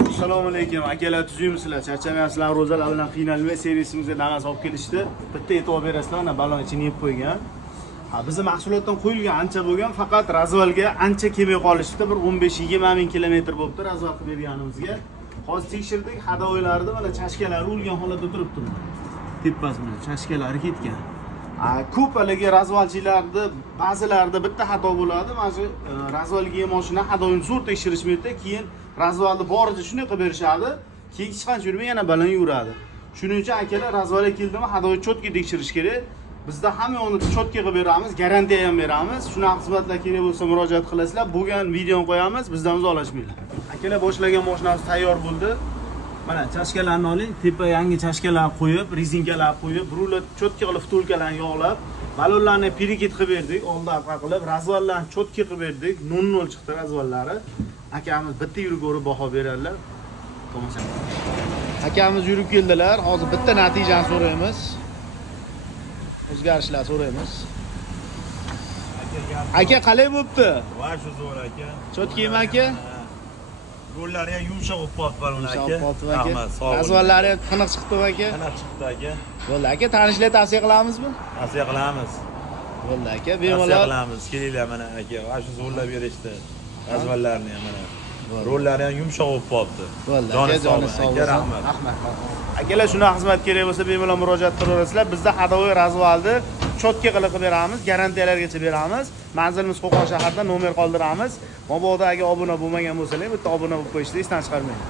Assalomu alaykum akalar, tuzuymisiz? Charchamayapsizlar? Ro'zalar bilan qiynalmay servisimizga nafas olib kelishdi. Bitta e'tibor berasizlar, mana balon ichini yeb qo'ygan. Bizning mahsulotdan qo'yilgan ancha bo'lgan, faqat razvalga ancha kelmay qolishdi. Bir 15-20 ming kilometr bo'libdi razval qilib berganimizga. Hozir tekshirdik, hadovoylarida mana chashkalari o'lgan holatda turibdi. Tepasi bilan chashkalari ketgan. Ko'p haligi razvalchilarda ba'zilarida bitta xato bo'ladi. Mana shu razvalga mashina hadoyini zo'r tekshirishmaydi, keyin razvalni boricha shunday qilib berishadi, keyin hech qancha yurmay yana baland yuradi. Shuning uchun akalar razvalga keldimi, hadoyini cho'tki tekshirish kerak. Bizda hamma yo'lni cho'tki qilib beramiz, garantiya ham beramiz. Shunaqa xizmatlar kerak bo'lsa murojaat qilasizlar. Bo'lgan videoni qo'yamiz, bizdan uzolashmanglar. Akalar boshlagan mashinamiz tayyor bo'ldi. Mana chashkalarni oling, tepa yangi chashkalar qo'yib, rezinkalar qo'yib, rulni cho'tki qilib vtulkalarni yog'lab, balonlarni pirikit qilib berdik, old orqa qilib, razvallarni cho'tki qilib berdik. 0-0 chiqdi razvallari. Akamiz bitta yurib ko'rib baho beradilar. Tomosha. Akamiz yurib keldilar. Hozir bitta natijani so'raymiz. O'zgarishlar so'raymiz. Aka qalay bo'pti? Va shu zo'r aka. Cho'tkimi aka? Yo'llari ham yumshoq bo'lib qoldi balon aka. Rahmat, sog' bo'ling. Razvallari tiniq chiqdi aka. Tiniq chiqdi aka. Bo'ldi aka, tanishlar tavsiya qilamizmi? Tavsiya qilamiz. Bo'ldi aka, Tavsiya bemalol qilamiz. Kelinglar mana aka. Va shu zo'rlab berishdi. Razvallarni ham mana. Rollari ham yumshoq bo'lib qoldi. Bo'ldi aka, joningiz sog' bo'lsin. Rahmat. Rahmat. Akalar, shunaqa xizmat kerak bo'lsa bemalol murojaat qilaverasizlar. Bizda hadovoy razvalni cho'tki qilib beramiz, garantiyalargacha beramiz. Manzilimiz Qo'qon shahrida, nomer qoldiramiz. Mabodo agar obuna bo'lmagan bo'lsangiz, bitta obuna bo'lib qo'yishni esdan chiqarmang.